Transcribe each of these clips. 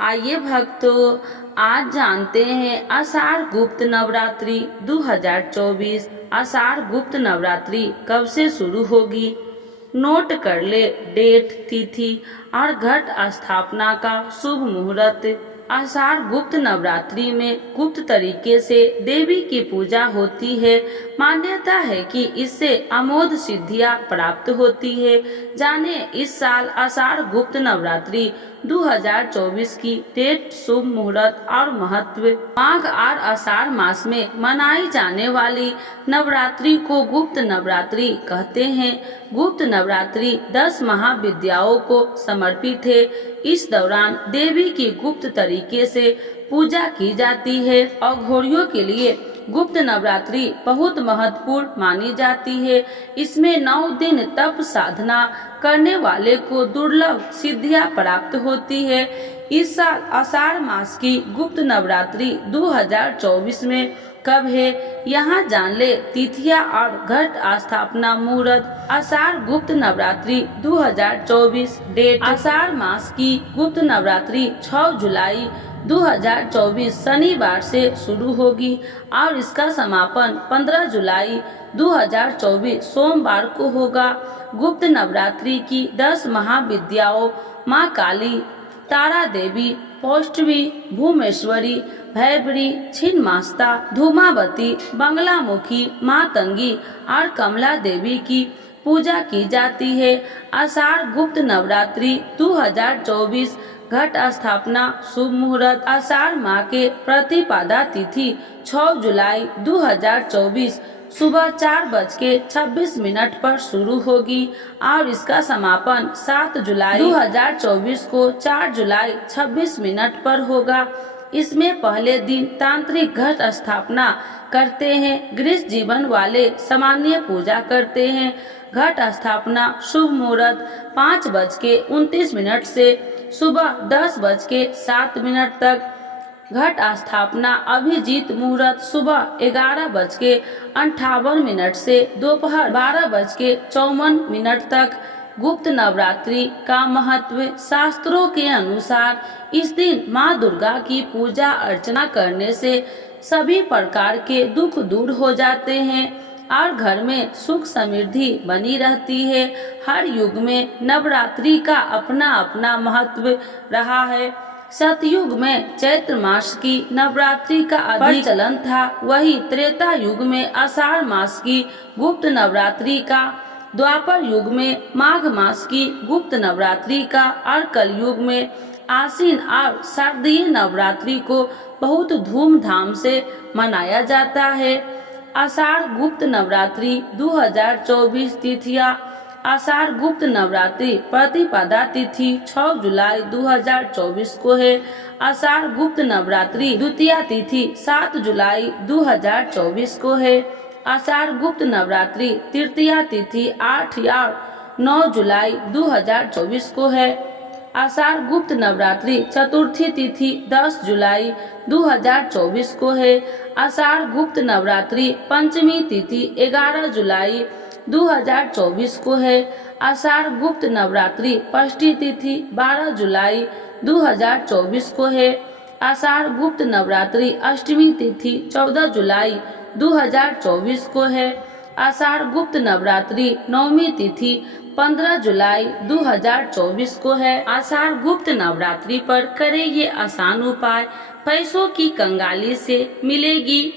आइए भक्तों, आज जानते हैं आषाढ़ गुप्त नवरात्रि 2024। आषाढ़ गुप्त नवरात्रि कब से शुरू होगी? नोट कर ले डेट, तिथि और घट स्थापना का शुभ मुहूर्त। आषाढ़ गुप्त नवरात्रि में गुप्त तरीके से देवी की पूजा होती है। मान्यता है कि इससे अमोघ सिद्धियां प्राप्त होती है। जाने इस साल आषाढ़ गुप्त नवरात्रि 2024 की डेट, शुभ मुहूर्त और महत्व। माघ और आषाढ़ मास में मनाई जाने वाली नवरात्रि को गुप्त नवरात्रि कहते हैं। गुप्त नवरात्रि 10 महाविद्याओं को समर्पित है। इस दौरान देवी की गुप्त तरीके से पूजा की जाती है। अघोरियों के लिए गुप्त नवरात्रि बहुत महत्वपूर्ण मानी जाती है। इसमें 9 दिन तप साधना करने वाले को दुर्लभ सिद्धियां प्राप्त होती है। इस साल आषाढ़ मास की गुप्त नवरात्रि 2024 में कब है, यहाँ जान ले तिथियां और घट स्थापना मुहूर्त। आषाढ़ गुप्त नवरात्रि 2024 डेट। आषाढ़ मास की गुप्त नवरात्रि 6 जुलाई 2024 शनिवार से शुरू होगी और इसका समापन 15 जुलाई 2024 सोमवार को होगा। गुप्त नवरात्रि की 10 महाविद्याओं माँ काली, तारा देवी, पौष्टवी, भूमेश्वरी, भैरवी, छिन्नमस्ता, धूमावती, बंगलामुखी, मातंगी और कमला देवी की पूजा की जाती है। आषाढ़ गुप्त नवरात्रि 2024 घट स्थापना शुभ मुहूर्त। आषाढ़ माह के प्रतिपदा तिथि 6 जुलाई 2024 सुबह 4:26 पर शुरू होगी और इसका समापन 7 जुलाई 2024 को 4 जुलाई 26 पर होगा। इसमें पहले दिन तांत्रिक घट स्थापना करते हैं। गृह जीवन वाले सामान्य पूजा करते हैं। घट स्थापना शुभ मुहूर्त 5:29 से सुबह 10:07 तक। घट स्थापना अभिजीत मुहूर्त सुबह 11:58 से दोपहर 12:54 तक। गुप्त नवरात्रि का महत्व। शास्त्रों के अनुसार इस दिन माँ दुर्गा की पूजा अर्चना करने से सभी प्रकार के दुख दूर हो जाते हैं और घर में सुख समृद्धि बनी रहती है। हर युग में नवरात्रि का अपना अपना महत्व रहा है। सतयुग में चैत्र मास की नवरात्रि का अधिक प्रचलन था, वही त्रेता युग में आषाढ़ मास की गुप्त नवरात्रि का, द्वापर युग में माघ मास की गुप्त नवरात्रि का और कलयुग में आश्विन और शारदीय नवरात्रि को बहुत धूमधाम से मनाया जाता है। आषाढ़ गुप्त नवरात्रि 2024 तिथियां। आषाढ़ गुप्त नवरात्रि प्रतिपदा तिथि 6 जुलाई 2024 को है। आषाढ़ गुप्त नवरात्रि द्वितीया तिथि 7 जुलाई 2024 को है। आषाढ़ गुप्त नवरात्रि तृतीया तिथि 8 या 9 जुलाई 2024 को है। आषाढ़ गुप्त नवरात्रि चतुर्थी तिथि 10 जुलाई 2024 को है। आषाढ़ गुप्त नवरात्रि पंचमी तिथि 11 जुलाई 2024 को है। आषाढ़ गुप्त नवरात्रि षष्ठी तिथि 12 जुलाई 2024 को है। आषाढ़ गुप्त नवरात्रि अष्टमी तिथि 14 जुलाई 2024 को है। आषाढ़ गुप्त नवरात्रि नवमी तिथि 15 जुलाई 2024 को है। आषाढ़ गुप्त नवरात्रि पर करें ये आसान उपाय। पैसों की कंगाली से मिलेगी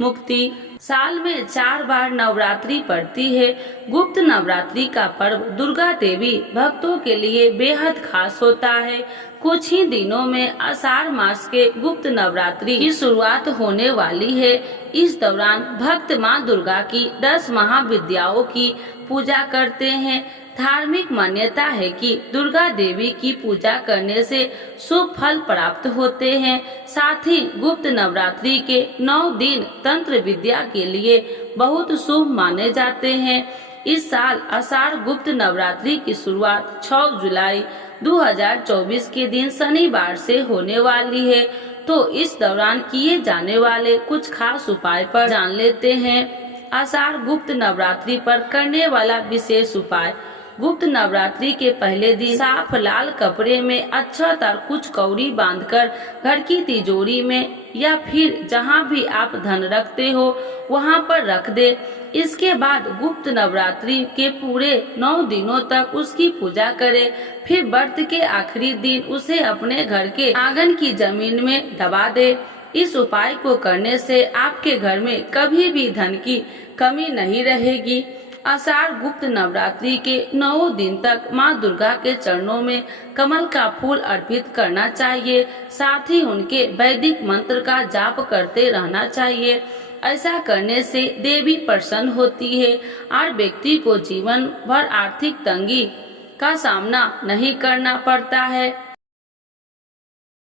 मुक्ति। साल में 4 बार नवरात्रि पड़ती है। गुप्त नवरात्रि का पर्व दुर्गा देवी भक्तों के लिए बेहद खास होता है। कुछ ही दिनों में आषाढ़ मास के गुप्त नवरात्रि की शुरुआत होने वाली है। इस दौरान भक्त माँ दुर्गा की 10 महाविद्याओं की पूजा करते हैं। धार्मिक मान्यता है कि दुर्गा देवी की पूजा करने से शुभ फल प्राप्त होते हैं। साथ ही गुप्त नवरात्रि के 9 दिन तंत्र विद्या के लिए बहुत शुभ माने जाते हैं। इस साल आषाढ़ गुप्त नवरात्रि की शुरुआत 6 जुलाई 2024 के दिन शनिवार से होने वाली है। तो इस दौरान किए जाने वाले कुछ खास उपाय पर जान लेते हैं। आषाढ़ गुप्त नवरात्रि पर करने वाला विशेष उपाय। गुप्त नवरात्रि के पहले दिन साफ लाल कपड़े में अक्षत और कुछ कौड़ी बांधकर घर की तिजोरी में या फिर जहां भी आप धन रखते हो वहां पर रख दे। इसके बाद गुप्त नवरात्रि के पूरे 9 दिनों तक उसकी पूजा करें। फिर व्रत के आखिरी दिन उसे अपने घर के आंगन की जमीन में दबा दे। इस उपाय को करने से आपके घर में कभी भी धन की कमी नहीं रहेगी। आषाढ़ गुप्त नवरात्रि के 9 दिन तक मां दुर्गा के चरणों में कमल का फूल अर्पित करना चाहिए। साथ ही उनके वैदिक मंत्र का जाप करते रहना चाहिए। ऐसा करने से देवी प्रसन्न होती है और व्यक्ति को जीवन भर आर्थिक तंगी का सामना नहीं करना पड़ता है।